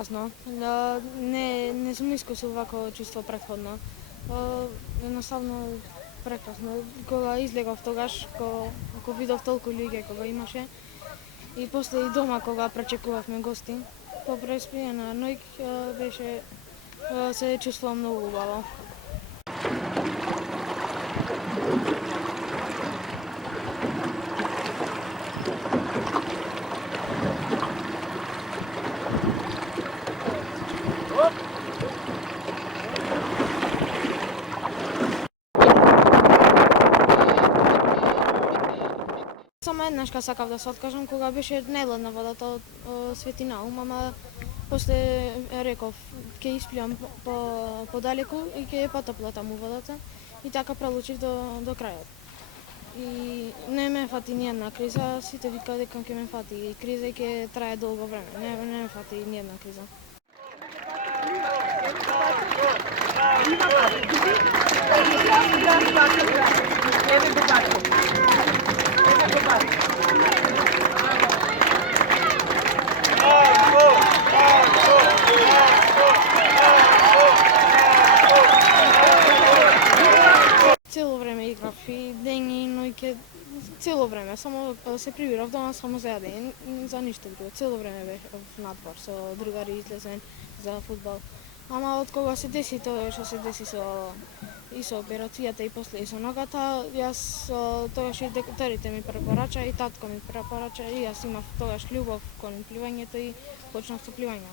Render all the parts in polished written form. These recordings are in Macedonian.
prekrasno. Ne sam iskusila ovako čustvo prethodno. Jednostavno prekrasno. Кога излегов тогаш, кога видов толку луѓе кога имаше, и после и дома кога пречекувавме гости, по преспиена ноќ беше се чувствувам многу убаво. Само еднашка сакав да се откажам кога беше најладна водата од Свети Наум, ама после реков ќе исплиам подалеку и ќе ја потопла таму водата и така прелучив до крајот. И не ме фати ниједна криза, сите викаат дека ќе ме фати криза и ќе трае долго време. Не ме фати ниједна криза. Цело време играв и ден и ноќе, цело време, само се прибирав дома само за јадење, за ништо друго. Цело време бев надвор со другари излезен за фудбал. Ама од кога се деси тоа што се деси со операцијата и после и со ногата, јас тогаш и докторите ми препорача и татко ми препорача и јас имав тогаш љубов кон пливањето и почнав со пливање.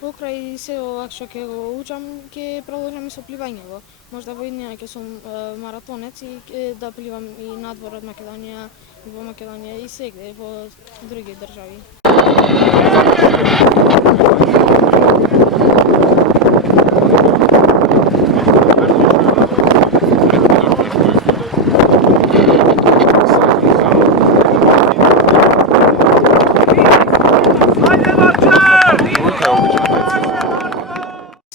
Покрај се ова што ќе го учам, ќе продолжам и со пливањето. Можда во иднина ќе сум маратонец и да пливам и надвор од Македонија, и во Македонија и сегде во други држави.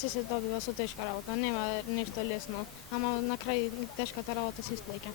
Се добива со тешка работа, нема нешто лесно, ама на крај тешката работа се исплеќа.